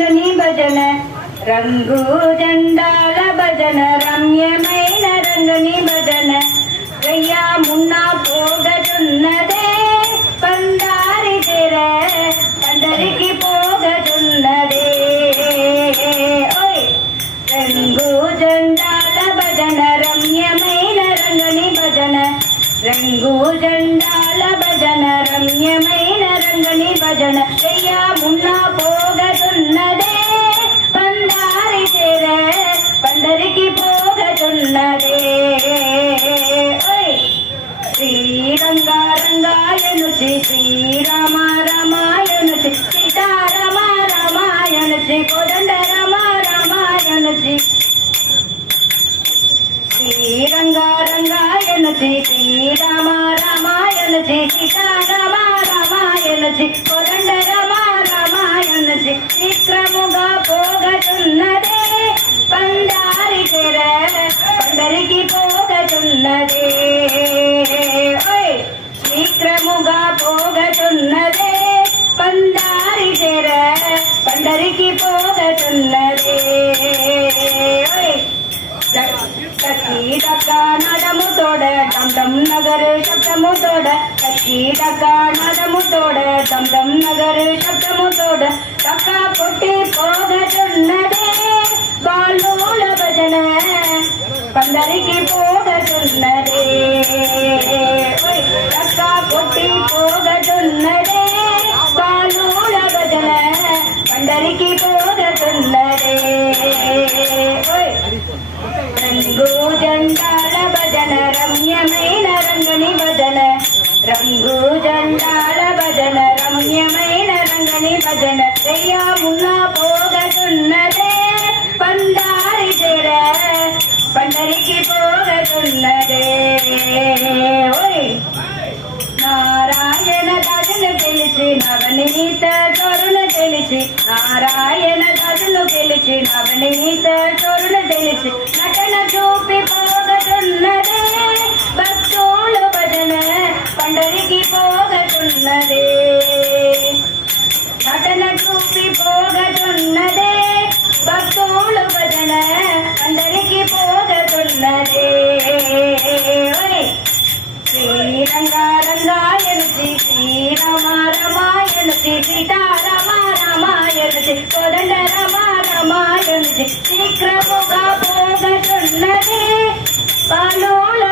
రంగని భజన రంగు జెండాల భజన రమ్యమైన రంగని భజన రయ్యా మున్నా పోగచున్నదే పందారి తెర పందరికి పోగచున్నదే రంగు జెండాల భజన రమ్యమైన రంగని భజన రంగు జెండాల భజన రమ్యమైన రంగని భజన రయ్యా మున్నా పోగచున్నదే పందారి తెర పందరికి పోగచున్నదే శ్రీరంగారంగాయను శ్రీరామ రామాయణ సీతారామ రామాయణ కోదండ రామ రామాయణ శ్రీరంగారంగాయణ శ్రీరామ రామాయణ సీతారామ రామాయణ కోదండ రామ రామాయణ చిత్రముగా పోగచున్నదే పందారి తెర పందరికి పోగచున్నదే శీఘ్రముగా పోగచున్నదే పందారి తెర పందరికి పోగచున్నదే నడము తోడ దమ్ నగర్ శబ్దము తోడ నడము తోడ దమ్ నగర్ శబ్దము తోడ టక్క కొట్టి పోగచున్నదే బాలుల భజన పందరికి పోగచున్నదే టక్క కొట్టి పోగచున్నదే బాలుల భజన పందరికి పోగచున్నదే రంగు జెండాల భజన రమ్యమైన రంగని భజన రంగు జెండాల భజన రమ్యమైన రంగని భజన రయ్యా మున్నా పోగచున్నదే పందారి తెర పండరికి పోగచున్నదే నారాయణ దాసును గెలిచి నవనీత చోరును తెలిసి నారాయణ దాసును గెలిచి నవనీత చోరును తెలిసి నటన చూపి పోగచున్నదే భక్తుల భజన పండరికి పోగచున్నదే నటన చూపి పోగచున్నదే భక్తుల భజన పండరికి పోగచున్నదే శ్రీరంగారంగాయణ శ్రీరామ రామాయణ సీతారామ రామాయణ కోదండ రామ రామాయణ శీఘ్రముగా పోగచున్నదే బాలుల